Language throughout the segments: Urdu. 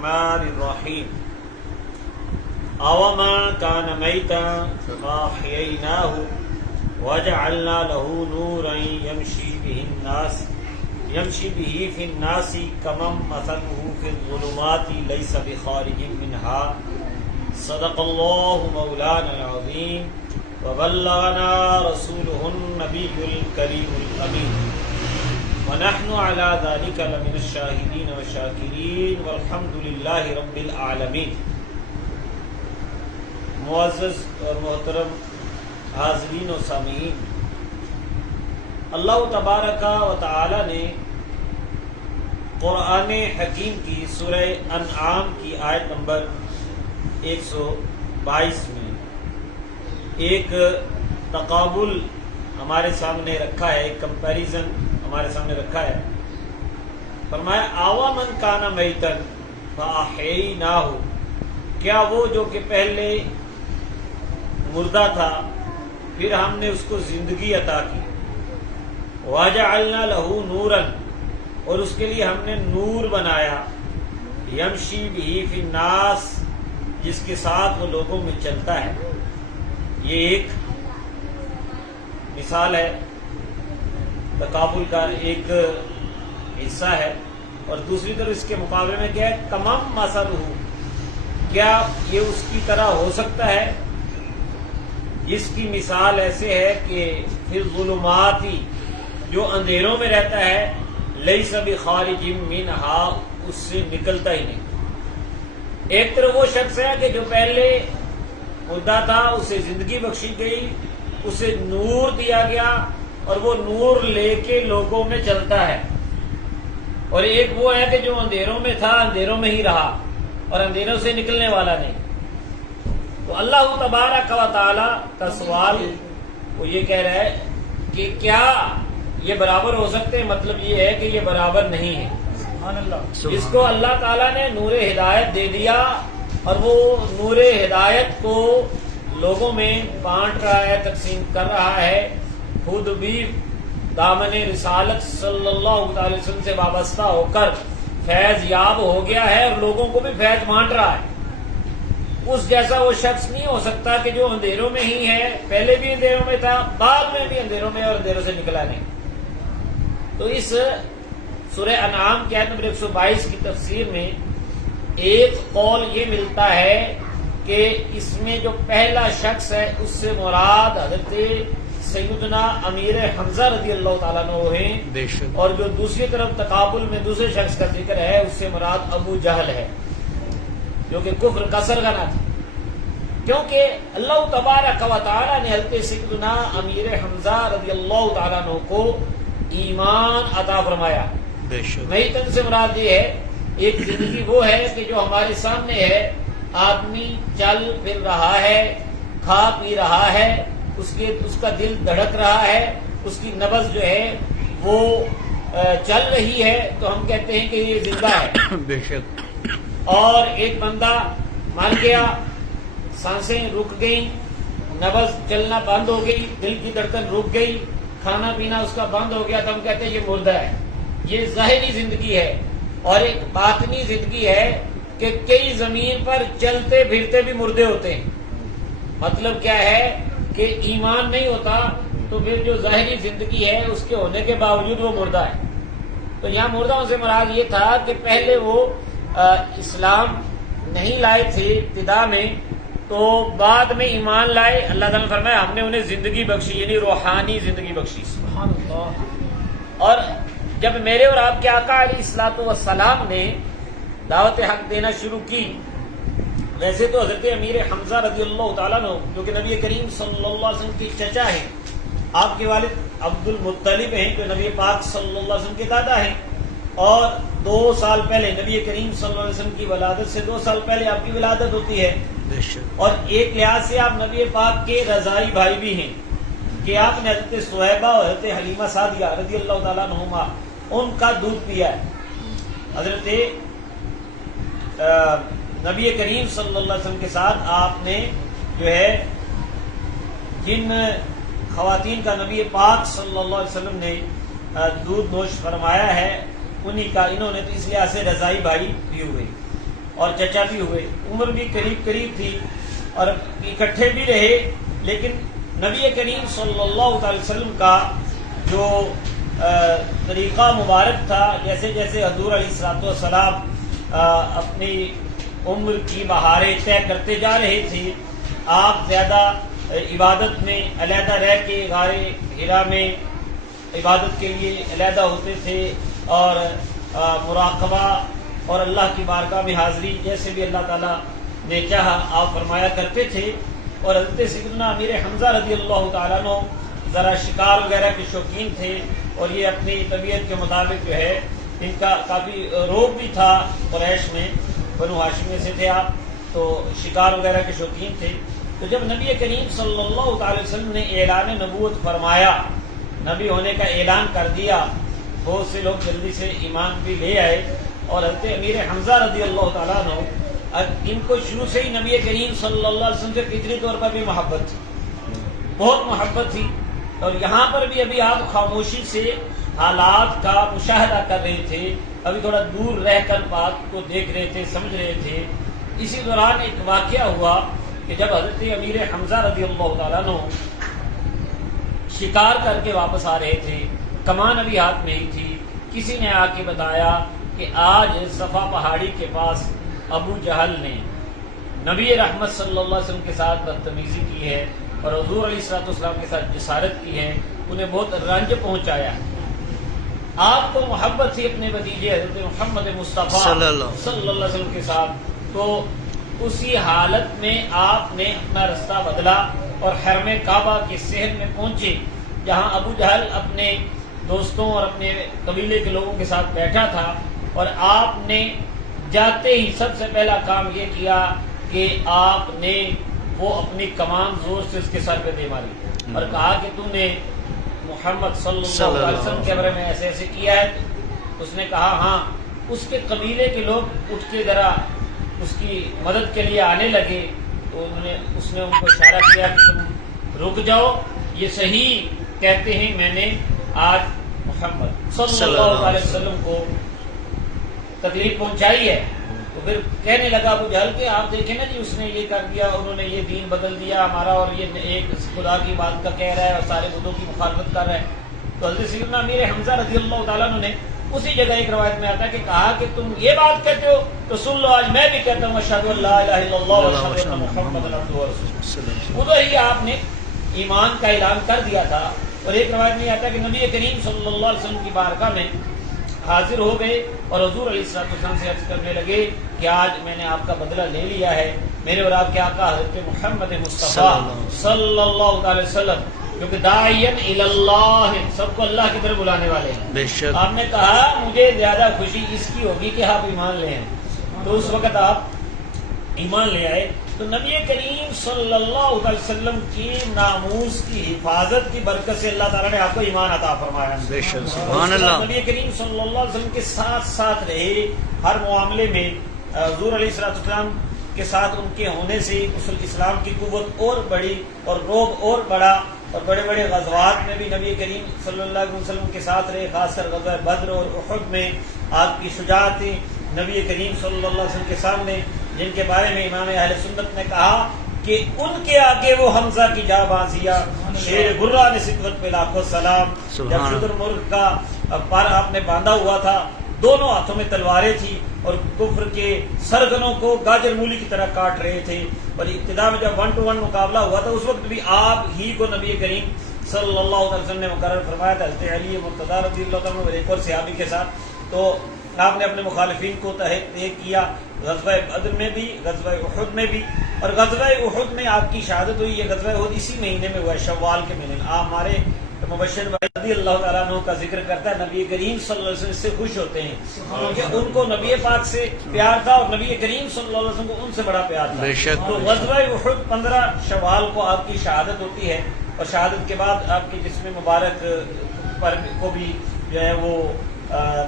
الرحمن الرحيم أوما كان ميتا فأحييناه وجعلنا له نورا يمشي به في الناس كمن مثله في الظلمات ليس بخارج منها صدق الله مولانا العظيم وبلغنا رسوله النبي الكريم الأمين ونحن على ذلك لمن الشاهدين والشاكرين والحمد لله رب العالمين. معزز اور محترم حاضرین و سامعین، اللہ تبارک و تعالی نے قرآن حکیم کی سورہ انعام کی آیت نمبر 122 میں ایک تقابل ہمارے سامنے رکھا ہے، ایک کمپیریزن ہمارے سامنے رکھا ہے. فرمایا آوا من کانا میتن فاحییناہ، کیا وہ جو کہ پہلے مردہ تھا پھر ہم نے اس کو زندگی عطا کی. وَجَعَلْنَا لَهُ نُورًا، اور اس کے لیے ہم نے نور بنایا. یمشی بِهِ فِی النَّاسِ، جس کے ساتھ وہ لوگوں میں چلتا ہے. یہ ایک مثال ہے، تقابل کا ایک حصہ ہے. اور دوسری طرف اس کے مقابلے میں کیا ہے؟ تمام مثلہ، کیا یہ اس کی طرح ہو سکتا ہے جس کی مثال ایسے ہے کہ پھر ظلمات ہی، جو اندھیروں میں رہتا ہے، لیس بخارج منہا، اس سے نکلتا ہی نہیں. ایک طرف وہ شخص ہے کہ جو پہلے مردہ تھا، اسے زندگی بخشی گئی، اسے نور دیا گیا اور وہ نور لے کے لوگوں میں چلتا ہے. اور ایک وہ ہے کہ جو اندھیروں میں تھا، اندھیروں میں ہی رہا اور اندھیروں سے نکلنے والا نہیں. تو اللہ تبارک و تعالی کا سوال وہ یہ کہہ رہا ہے کہ کیا یہ برابر ہو سکتے ہیں؟ مطلب یہ ہے کہ یہ برابر نہیں ہے. اس کو اللہ تعالیٰ نے نور ہدایت دے دیا اور وہ نور ہدایت کو لوگوں میں بانٹ رہا ہے، تقسیم کر رہا ہے. خود بھی دامن رسالت صلی اللہ علیہ وسلم سے وابستہ ہو کر فیض یاب ہو گیا ہے اور لوگوں کو بھی فیض بانٹ رہا ہے. اس جیسا وہ شخص نہیں ہو سکتا کہ جو اندھیروں میں ہی ہے، پہلے بھی اندھیروں میں تھا، بعد میں بھی اندھیروں میں اور اندھیروں سے نکلا نہیں. تو اس سورہ انعام کی آیت نمبر 122 کی تفسیر میں ایک قول یہ ملتا ہے کہ اس میں جو پہلا شخص ہے اس سے مراد حضرت سیدنا امیر حمزہ رضی اللہ تعالیٰ عنہ ہیں، اور جو دوسری طرف تقابل میں دوسرے شخص کا ذکر ہے اس سے مراد ابو جہل ہے، جو کہ کفر کا سرغنہ تھا. کیونکہ اللہ تبارک و تعالیٰ نے حضرت سیدنا امیر حمزہ رضی اللہ تعالیٰ عنہ کو ایمان عطا فرمایا. میتن سے مراد یہ ہے، ایک زندگی وہ ہے کہ جو ہمارے سامنے ہے، آدمی چل پھر رہا ہے، کھا پی رہا ہے، اس کا دل دھڑک رہا ہے، اس کی نبض جو ہے وہ چل رہی ہے، تو ہم کہتے ہیں کہ یہ زندہ ہے. اور ایک بندہ مر گیا، سانسیں رک گئیں، نبض چلنا بند ہو گئی، دل کی دھڑکن رک گئی، کھانا پینا اس کا بند ہو گیا، تو ہم کہتے ہیں یہ مردہ ہے. یہ ظاہری زندگی ہے. اور ایک باطنی زندگی ہے کہ کئی زمین پر چلتے پھرتے بھی مردے ہوتے ہیں. مطلب کیا ہے کہ ایمان نہیں ہوتا تو پھر جو ظاہری زندگی ہے اس کے ہونے کے باوجود وہ مردہ ہے. تو یہاں مردوں سے مراد یہ تھا کہ پہلے وہ اسلام نہیں لائے تھے ابتدا میں، تو بعد میں ایمان لائے. اللہ تعالیٰ نے فرمایا ہم نے انہیں زندگی بخشی، یعنی روحانی زندگی بخشی. سبحان اللہ. اور جب میرے اور آپ کے آقا علیہ الصلوۃ والسلام نے دعوت حق دینا شروع کی، ویسے تو حضرت امیر حمزہ رضی اللہ تعالیٰ عنہ جو کہ نبی کریم صلی اللہ علیہ وسلم کے چچا ہیں، آپ کے والد عبد المطلب ہیں جو نبی پاک صلی اللہ علیہ وسلم کے دادا ہیں، اور 2 سال پہلے نبی کریم صلی اللہ علیہ وسلم کی ولادت سے 2 سال پہلے آپ کی ولادت ہوتی ہے. اور ایک لحاظ سے آپ نبی پاک کے رضائی بھائی بھی ہیں کہ آپ نے حضرت صہیبہ اور حضرت حلیمہ سعدیہ رضی اللہ تعالیٰ عنہما ان کا دودھ پیا ہے. حضرت نبی کریم صلی اللہ علیہ وسلم کے ساتھ آپ نے جو ہے جن خواتین کا نبی پاک صلی اللہ علیہ وسلم نے دودھ نوش فرمایا ہے انہی کا انہوں نے تو اس لحاظ سے رضائی بھائی بھی ہوئے. اور چچا بھی ہوئے، عمر بھی قریب قریب تھی اور اکٹھے بھی رہے، لیکن نبی کریم صلی اللہ علیہ وسلم کا جو طریقہ مبارک تھا، جیسے جیسے حضور علیہ الصلوۃ والسلام اپنی عمر کی بہاریں طے کرتے جا رہے تھے، آپ زیادہ عبادت میں علیحدہ رہ کے غار حرا میں عبادت کے لیے علیحدہ ہوتے تھے، اور مراقبہ اور اللہ کی بارگاہ میں حاضری جیسے بھی اللہ تعالیٰ نے چاہا آپ فرمایا کرتے تھے۔ اور حضرت سیدنا امیر حمزہ رضی اللہ تعالیٰ عنہ ذرا شکار وغیرہ کے شوقین تھے، اور یہ اپنی طبیعت کے مطابق جو ہے ان کا کافی روب بھی تھا، قریش میں بنو ہاشم میں سے تھے آپ، تو شکار وغیرہ کے شوقین تھے۔ تو جب نبی کریم صلی اللہ تعالی وسلم نے اعلان نبوت فرمایا، نبی ہونے کا اعلان کر دیا، بہت سے لوگ جلدی سے ایمان بھی لے آئے، اور حضرت امیر حمزہ رضی اللہ تعالیٰ عنہ ان کو شروع سے ہی نبی کریم صلی اللہ علیہ وسلم سے فطری طور پر بھی محبت تھی، بہت محبت تھی، اور یہاں پر بھی ابھی آپ خاموشی سے حالات کا مشاہدہ کر رہے تھے، ابھی تھوڑا دور رہ کر بات کو دیکھ رہے تھے، سمجھ رہے تھے۔ اسی دوران ایک واقعہ ہوا کہ جب حضرت امیر حمزہ رضی اللہ تعالیٰ عنہ شکار کر کے واپس آ رہے تھے، کمان ابھی ہاتھ میں ہی تھی، کسی نے آ کے بتایا کہ آج صفا پہاڑی کے پاس ابو جہل نے نبی رحمت صلی اللہ علیہ وسلم کے ساتھ بدتمیزی کی ہے، اور حضور علیہ الصلوۃ والسلام کے ساتھ جسارت کی ہے، انہیں بہت رنج پہنچایا۔ آپ کو محبت تھی اپنے بھتیجے حضرت محمد مصطفیٰ صلی اللہ علیہ وسلم کے ساتھ، تو اسی حالت میں آپ نے اپنا رستہ بدلا اور حرم کعبہ کے صحن میں پہنچے، جہاں ابو جہل اپنے دوستوں اور اپنے قبیلے کے لوگوں کے ساتھ بیٹھا تھا، اور آپ نے جاتے ہی سب سے پہلا کام یہ کیا کہ آپ نے وہ اپنی کمان زور سے اس کے سر پہ دے ماری، اور کہا کہ تم نے محمد صلی اللہ علیہ وسلم کے بارے میں ایسے ایسے کیا ہے۔ اس نے کہا ہاں۔ اس کے قبیلے کے لوگ اٹھ کے ذرا اس کی مدد کے لیے آنے لگے، تو اس نے ان کو اشارہ کیا کہ تم رک جاؤ، یہ صحیح کہتے ہیں میں نے آج محمد صلی اللہ علیہ وسلم کو تکلیف پہنچائی ہے۔ تو پھر کہنے لگا ابو جہل کہ آپ دیکھیں نا جی، اس نے یہ کر دیا، انہوں نے یہ دین بدل دیا ہمارا، اور یہ ایک خدا کی بات کا کہہ رہا ہے اور سارے بدوں کی مخالفت کر رہا ہے۔ تو حضرت سیدنا امیر حمزہ رضی اللہ تعالیٰ عنہ نے اسی جگہ ایک روایت میں آتا ہے کہ کہا کہ تم یہ بات کہتے ہو تو سن لو، آج میں بھی کہتا ہوں اشہد ان لا الہ الا اللہ واشہد ان محمد عبدہ ورسولہ۔ ادھر ہی آپ نے ایمان کا اعلان کر دیا تھا، اور ایک روایت میں آتا ہے کہ نبی کریم صلی اللہ علیہ وسلم کی بارگاہ میں حاضر ہو گئے، اور حضور علیہ السلام سے عرض کرنے لگے کہ آج میں نے آپ کا بدلہ لے لیا ہے، میرے اور آپ کے آقا حضرت محمد مصطفیٰ صلی اللہ علیہ وسلم، کیونکہ داعین الی اللہ، سب کو اللہ کی طرف بلانے والے ہیں۔ آپ نے کہا مجھے زیادہ خوشی اس کی ہوگی کہ آپ ایمان لے آئیں، تو اس وقت آپ ایمان لے آئے۔ تو نبی کریم صلی اللہ علیہ وسلم کی ناموس کی حفاظت کی برکت سے اللہ تعالیٰ نے آپ کو ایمان عطا فرمایا۔ سبحان اللہ۔ نبی کریم صلی اللہ علیہ وسلم کے ساتھ ساتھ رہے ہر معاملے میں، حضور علیہ السلام کے ساتھ ان کے ہونے سے اسلام کی قوت اور بڑی اور روب اور بڑا، اور بڑے بڑے غزوات میں بھی نبی کریم صلی اللہ علیہ وسلم کے ساتھ رہے، خاص کر غزوہ بدر اور احد میں آپ کی شجاعتیں نبی کریم صلی اللہ علیہ وسلم کے سامنے، جن کے بارے میں امام اہل سنت نے کہا کہ ان کے آگے وہ حمزہ کی جاں بازیاں، شیر برہ نے سکوت پہ لاکھوں سلام۔ جب شتر مرغ کا پر آپ نے باندھا ہوا تھا، دونوں ہاتھوں میں تلواریں تھی، اور کفر کے سرگنوں کو گاجر مولی کی طرح کاٹ رہے تھے، اور ابتدا میں جب 1 to 1 مقابلہ ہوا تھا، اس وقت بھی آپ ہی کو نبی کریم صلی اللہ علیہ وسلم نے مقرر فرمایا تھا، حضرت علی مرتضیٰ رضی اللہ عنہ اور ایک اور صحابی کے ساتھ۔ تو آپ نے اپنے مخالفین کو تحقیق کیا، غزوہ بدر میں بھی، غزوہ احد میں بھی، اور غزوہ احد میں آپ کی شہادت ہوئی۔ یہ غزوہ احد اسی مہینے میں ہوا ہے، شوال کے مہینے میں۔ آپ ہمارے مبشر رضی اللہ تعالیٰ عنہ کا ذکر کرتا ہے، نبی کریم صلی اللہ علیہ وسلم سے خوش ہوتے ہیں کیونکہ ان کو نبی پاک سے پیار تھا، اور نبی کریم صلی اللہ علیہ وسلم کو ان سے بڑا پیار تھا۔ تو غزوہ احد 15 شوال کو آپ کی شہادت ہوتی ہے، اور شہادت کے بعد آپ کے جسم مبارک پر کو بھی جو ہے وہ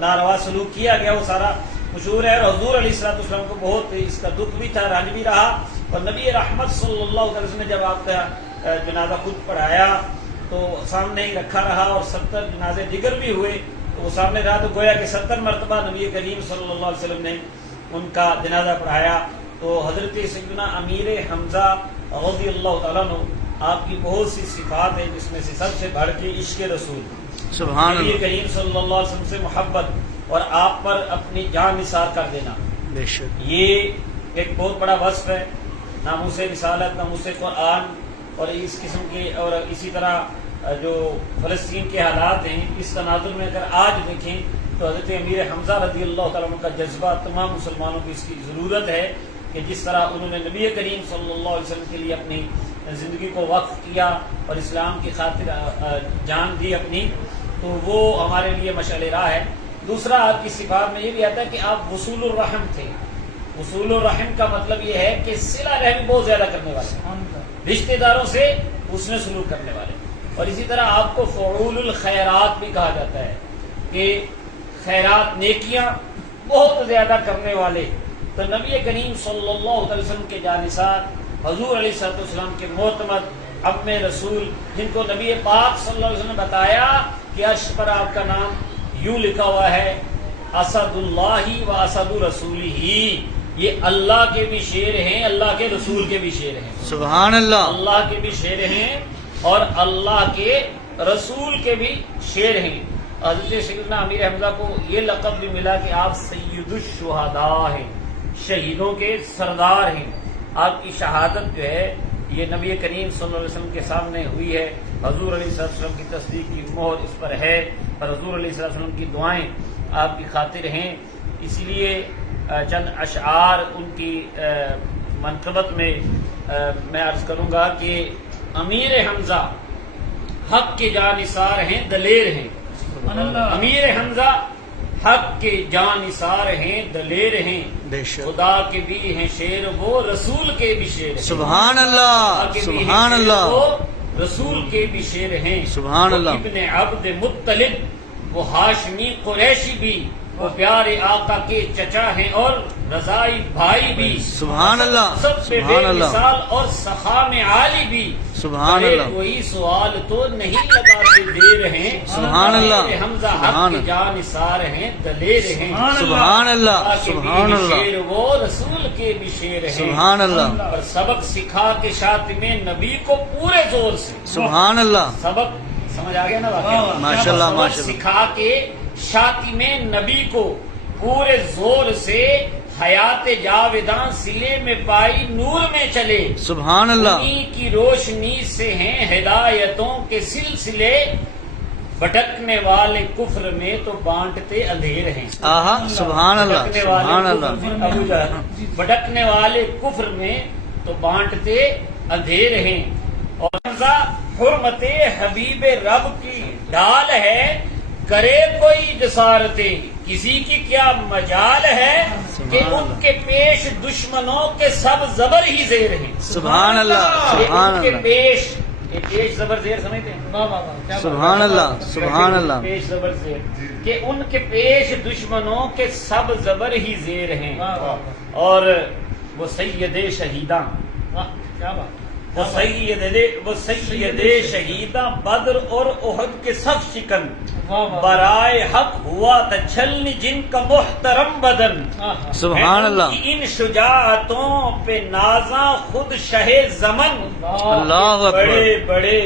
ناروا سلوک کیا گیا، وہ سارا مشہور ہے، اور حضور علیہ السلام کو بہت اس کا دکھ بھی تھا، رنج بھی رہا۔ اور نبی رحمت صلی اللہ علیہ وسلم نے جب آپ کا جنازہ خود پڑھایا تو سامنے ہی رکھا رہا، اور 70 جنازے دیگر بھی ہوئے، تو وہ سامنے رہا، تو گویا کہ 70 مرتبہ نبی کریم صلی اللہ علیہ وسلم نے ان کا جنازہ پڑھایا. تو حضرت سیدنا امیر حمزہ رضی اللہ تعالیٰ عنہ آپ کی بہت سی صفات ہیں، جس میں سے سب سے بڑھ کے عشق رسول، سبحان نبی اللہ، کریم صلی اللہ علیہ وسلم سے محبت اور آپ پر اپنی جان نثار کر دینا، بے شک، یہ ایک بہت بڑا وصف ہے. ناموس رسالت، ناموس قرآن، اور اس قسم کے، اور اسی طرح جو فلسطین کے حالات ہیں، اس تناظر میں اگر آج دیکھیں تو حضرت امیر حمزہ رضی اللہ تعالیٰ عنہ کا جذبہ تمام مسلمانوں کی اس کی ضرورت ہے کہ جس طرح انہوں نے نبی کریم صلی اللہ علیہ وسلم کے لیے اپنی زندگی کو وقف کیا اور اسلام کی خاطر جان دی اپنی، تو وہ ہمارے لیے مشعل راہ ہے. دوسرا آپ کی صفات میں یہ بھی آتا ہے کہ آپ وصول الرحم تھے. وصول الرحم کا مطلب یہ ہے کہ صلہ رحمی بہت زیادہ کرنے والے، رشتہ داروں سے حسن سلوک کرنے والے. اور اسی طرح آپ کو فعول الخیرات بھی کہا جاتا ہے کہ خیرات، نیکیاں بہت زیادہ کرنے والے. تو نبی کریم صلی اللہ علیہ وسلم کے جانثار، حضور علیہ السلام کے معتمد ام رسول، جن کو نبی پاک صلی اللہ علیہ وسلم نے بتایا کہ عرش پر آپ کا نام یوں لکھا ہوا ہے، اسد اللہ و اسد رسول ہی، یہ اللہ کے بھی شیر ہیں، اللہ کے رسول کے بھی شیر ہیں. سبحان اللہ، اللہ کے بھی شیر ہیں اور اللہ کے رسول کے بھی شیر ہیں. حضرت سیدنا امیر حمزہ کو یہ لقب بھی ملا کہ آپ سید الشہداء ہیں، شہیدوں کے سردار ہیں. آپ کی شہادت جو ہے یہ نبی کریم صلی اللہ علیہ وسلم کے سامنے ہوئی ہے. حضور علیہ السلام کی تصدیق کی مہر اس پر ہے، اور حضور علیہ السلام کی دعائیں آپ کی خاطر ہیں. اس لیے چند اشعار ان کی منقبت میں میں عرض کروں گا کہ امیر حمزہ حق کے جانثار ہیں، دلیر ہیں. امیر حمزہ حق کے جانثار ہیں، دلیر ہیں، بے شک، خدا کے بھی ہیں شیر وہ، رسول کے بھی شیر ہیں. سبحان اللہ، سبحان اللہ، وہ رسول کے بھی شیر ہیں. سبحان اللہ. وہ ابن عبد مطلب، وہ ہاشمی قریشی بھی، وہ پیارے آقا کے چچا ہیں اور رضائی بھائی بھی. سبحان اللہ، سب پہ بے سبحان اللہ، مثال اور سخا میں عالی بھی. سبحان ارے اللہ، کوئی سوال تو نہیں لگاتے دیر ہیں. سبحان اللہ، امیر حمزہ سبحان حق کے اللہ، جانثار ہیں، دلیر ہیں. سبحان اللہ، اللہ کے سبحان بھی اللہ، شیر وہ، رسول کے بھی شیر ہیں. سبحان اللہ، اور سبق سکھا کے شاطمے نبی کو پورے زور سے. سبحان اللہ، سبق سمجھ آ گیا نا واقعہ؟ ماشاء اللہ، سبق ماشاء اللہ، سکھا کے شاطمے نبی کو پورے زور سے حیات جاویداں سلے میں پائی نور میں چلے. سبحان اللہ، انہی کی روشنی سے ہیں ہدایتوں کے سلسلے، بھٹکنے والے کفر میں تو بانٹتے اندھیر ہیں. آہا، سبحان اللہ، بھٹکنے والے سبحان کفر اللہ، میں، ابو جہل، بھٹکنے والے کفر میں تو بانٹتے اندھیر ہیں. اور حمزہ حرمت حبیب رب کی ڈال ہے، کرے کوئی جسارتیں کسی کی کیا مجال ہے، کہ ان کے پیش دشمنوں کے سب زبر ہی زیر ہیں. سبحان اللہ، سبحان ان کے اللہ، پیش، یہ پیش زبر زیر سمجھتے ہیں؟ سبحان اللہ، سبحان اللہ، پیش زبر زیر، کہ ان کے پیش دشمنوں کے سب زبر ہی زیر ہیں. اور وہ سید شہیداں، وہ سید شہیداں بدر اور احد کے صف شکن، برائے حق ہوا تھا چھلنی جن کا محترم بدن. سبحان اللہ، ان شجاعتوں پہ نازاں خود شہ زمن، اللہ اکبر، بڑے بڑے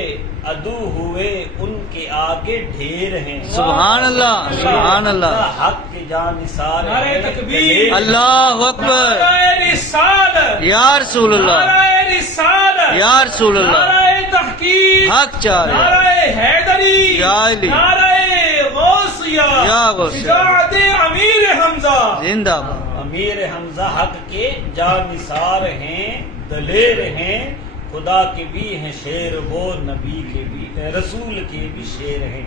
عدو ہوئے ان کے آگے ڈھیر ہیں. سبحان اللہ، سبحان اللہ، حق کے جانثار نعرہ ہیں، تکبیر، اللہ اکبر، نعرہ رسالت، یا رسول اللہ، نعرہ رسالت، یا رسول اللہ، نعرہ تحقیق، حق چاہے، نعرہ حیدری، یا علی، نعرہ غوثیہ، یا غوثیہ، شجاعت امیر حمزہ. زندہ باد. امیر حمزہ حق کے جانثار ہیں، دلیر ہیں، خدا کے بھی ہیں شیر وہ، نبی کے بھی، رسول کے بھی شیر ہیں.